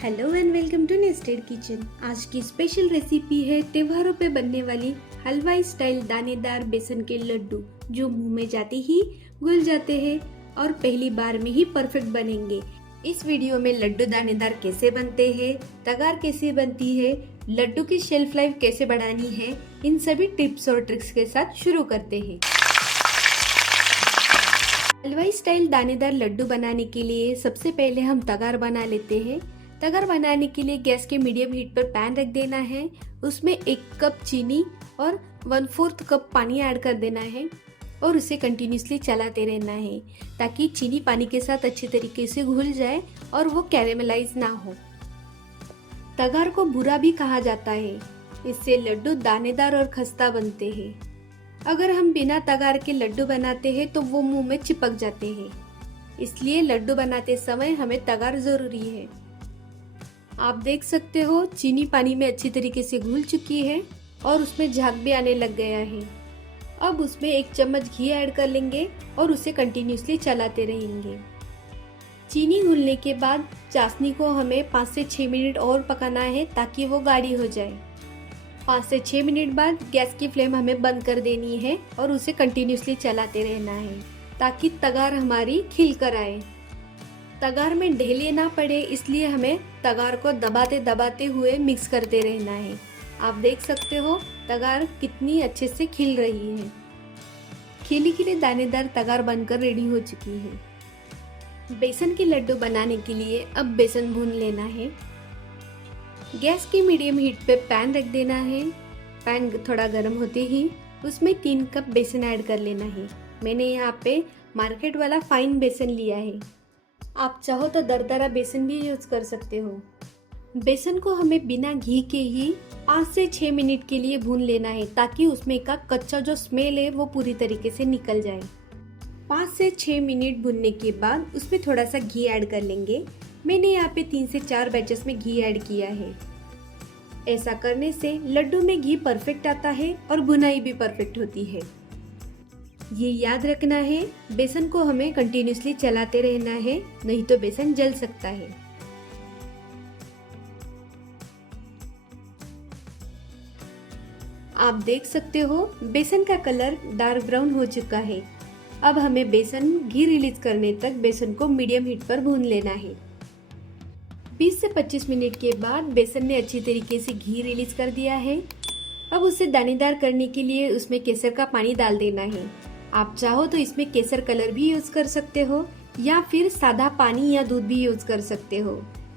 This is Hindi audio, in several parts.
Hello and welcome to nested kitchen. आज की स्पेशल रेसिपी है त्योहारों पे बनने वाली हलवाई स्टाइल दानेदार बेसन के लड्डू, जो मुंह में जाते ही घुल जाते हैं और पहली बार में ही परफेक्ट बनेंगे। इस वीडियो में लड्डू दानेदार कैसे बनते हैं, तगार कैसे बनती है, लड्डू की शेल्फ लाइफ कैसे बढ़ानी है, इन सभी टिप्स और ट्रिक्स के साथ शुरू करते हैं। हलवाई स्टाइल दानेदार लड्डू बनाने के लिए सबसे पहले हम तगार बना लेते हैं। तगार बनाने के लिए गैस के मीडियम हीट पर पैन रख देना है। उसमें 1 कप चीनी और 1/4 कप पानी ऐड कर देना है और उसे कंटिन्यूसली चलाते रहना है ताकि चीनी पानी के साथ अच्छे तरीके से घुल जाए और वो कैरेमलाइज ना हो। तगार को भूरा भी कहा जाता है, इससे लड्डू दानेदार और खस्ता बनते हैं। अगर हम बिना तगार के लड्डू बनाते हैं तो वो मुंह में चिपक जाते हैं, इसलिए लड्डू बनाते समय हमें तगार जरूरी है। आप देख सकते हो चीनी पानी में अच्छी तरीके से घुल चुकी है और उसमें झाग भी आने लग गया है। अब उसमें 1 चम्मच घी ऐड कर लेंगे और उसे कंटिन्यूसली चलाते रहेंगे। चीनी घुलने के बाद चाशनी को हमें 5 से 6 मिनट और पकाना है ताकि वो गाढ़ी हो जाए। 5 से 6 मिनट बाद गैस की फ्लेम हमें बंद कर देनी है और उसे कंटिन्यूसली चलाते रहना है ताकि तगार हमारी खिल कर आए। तगार में ढेले ना पड़े, इसलिए हमें तगार को दबाते दबाते हुए मिक्स करते रहना है। आप देख सकते हो तगार कितनी अच्छे से खिल रही है। खिली खिली दानेदार तगार बनकर रेडी हो चुकी है। बेसन के लड्डू बनाने के लिए अब बेसन भून लेना है। गैस की मीडियम हीट पे पैन रख देना है। पैन थोड़ा गर्म होते ही उसमें 3 कप बेसन ऐड कर लेना है। मैंने यहाँ पे मार्केट वाला फाइन बेसन लिया है। आप चाहो तो दरदरा बेसन भी यूज कर सकते हो। बेसन को हमें बिना घी के ही 5 से 6 मिनट के लिए भून लेना है ताकि उसमें का कच्चा जो स्मेल है वो पूरी तरीके से निकल जाए। 5 से 6 मिनट भूनने के बाद उसमें थोड़ा सा घी ऐड कर लेंगे। मैंने यहाँ पे 3 से 4 बैचेस में घी ऐड किया है। ऐसा करने से लड्डू में घी परफेक्ट आता है और भुनाई भी परफेक्ट होती है। ये याद रखना है, बेसन को हमें कंटिन्यूसली चलाते रहना है, नहीं तो बेसन जल सकता है। आप देख सकते हो बेसन का कलर डार्क ब्राउन हो चुका है। अब हमें बेसन घी रिलीज करने तक बेसन को मीडियम हीट पर भून लेना है। 20 से 25 मिनट के बाद बेसन ने अच्छी तरीके से घी रिलीज कर दिया है। अब उसे दानेदार करने के लिए उसमें केसर का पानी डाल देना है। आप चाहो तो इसमें केसर कलर भी यूज कर सकते हो या फिर सादा पानी या दूध भी यूज कर सकते हो,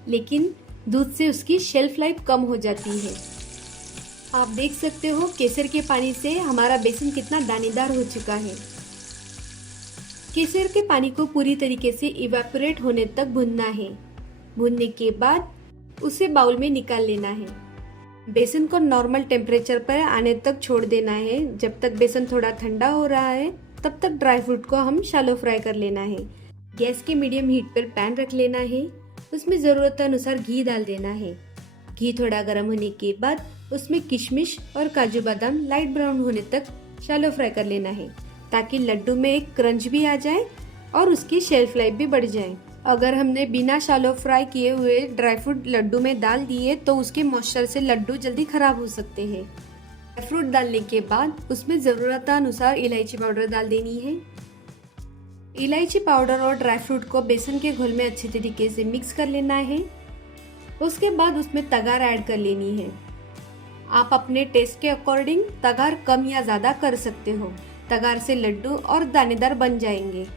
लेकिन दूध से उसकी शेल्फ लाइफ कम हो जाती है। आप देख सकते हो केसर के पानी से हमारा बेसन कितना दानेदार हो चुका है। केसर के पानी को पूरी तरीके से इवेपोरेट होने तक भूनना है। भूनने के बाद उसे बाउल में निकाल लेना है। बेसन को नॉर्मल टेम्परेचर पर आने तक छोड़ देना है। जब तक बेसन थोड़ा ठंडा हो रहा है तब तक ड्राई फ्रूट को हम शैलो फ्राई कर लेना है। गैस के मीडियम हीट पर पैन रख लेना है। उसमें जरूरत अनुसार घी डाल देना है। घी थोड़ा गर्म होने के बाद उसमें किशमिश और काजू बादाम लाइट ब्राउन होने तक शैलो फ्राई कर लेना है ताकि लड्डू में एक क्रंच भी आ जाए और उसकी शेल्फ लाइफ भी बढ़ जाए। अगर हमने बिना शैलो फ्राई किए हुए ड्राई फ्रूट लड्डू में डाल दिए तो उसके मॉइस्चर से लड्डू जल्दी खराब हो सकते हैं। ड्राई फ्रूट डालने के बाद उसमें ज़रूरत अनुसार इलायची पाउडर डाल देनी है। इलायची पाउडर और ड्राई फ्रूट को बेसन के घोल में अच्छी तरीके से मिक्स कर लेना है। उसके बाद उसमें तगार ऐड कर लेनी है। आप अपने टेस्ट के अकॉर्डिंग तगार कम या ज़्यादा कर सकते हो। तगार से लड्डू और दानेदार बन जाएंगे।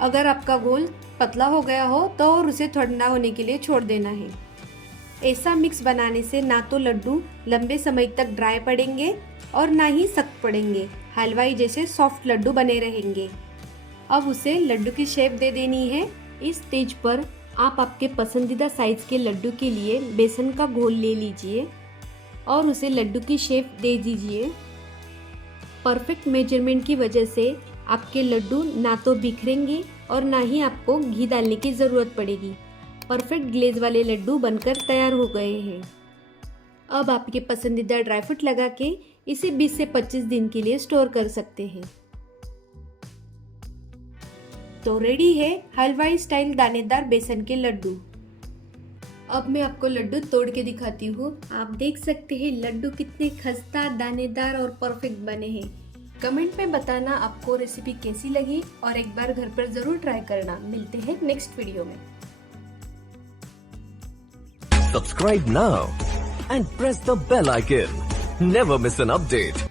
अगर आपका घोल पतला हो गया हो तो और उसे ठंडा होने के लिए छोड़ देना है। ऐसा मिक्स बनाने से ना तो लड्डू लंबे समय तक ड्राई पड़ेंगे और ना ही सख्त पड़ेंगे। हलवाई जैसे सॉफ्ट लड्डू बने रहेंगे। अब उसे लड्डू की शेप दे देनी है। इस स्टेज पर आप आपके पसंदीदा साइज के लड्डू के लिए बेसन का घोल ले लीजिए और उसे लड्डू की शेप दे दीजिए। परफेक्ट मेजरमेंट की वजह से आपके लड्डू ना तो बिखरेंगे और ना ही आपको घी डालने की ज़रूरत पड़ेगी। परफेक्ट ग्लेज वाले लड्डू बनकर तैयार हो गए हैं। अब आपके पसंदीदा ड्राई फ्रूट लगा के इसे 20 से 25 दिन के लिए स्टोर कर सकते हैं। तो रेडी है हलवाई स्टाइल दानेदार बेसन के लड्डू। अब मैं आपको लड्डू तोड़ के दिखाती हूँ। आप देख सकते हैं लड्डू कितने खस्ता, दानेदार और परफेक्ट बने हैं। कमेंट में बताना आपको रेसिपी कैसी लगी और एक बार घर पर जरूर ट्राई करना। मिलते हैं नेक्स्ट वीडियो में। Subscribe now and press the bell icon. Never miss an update.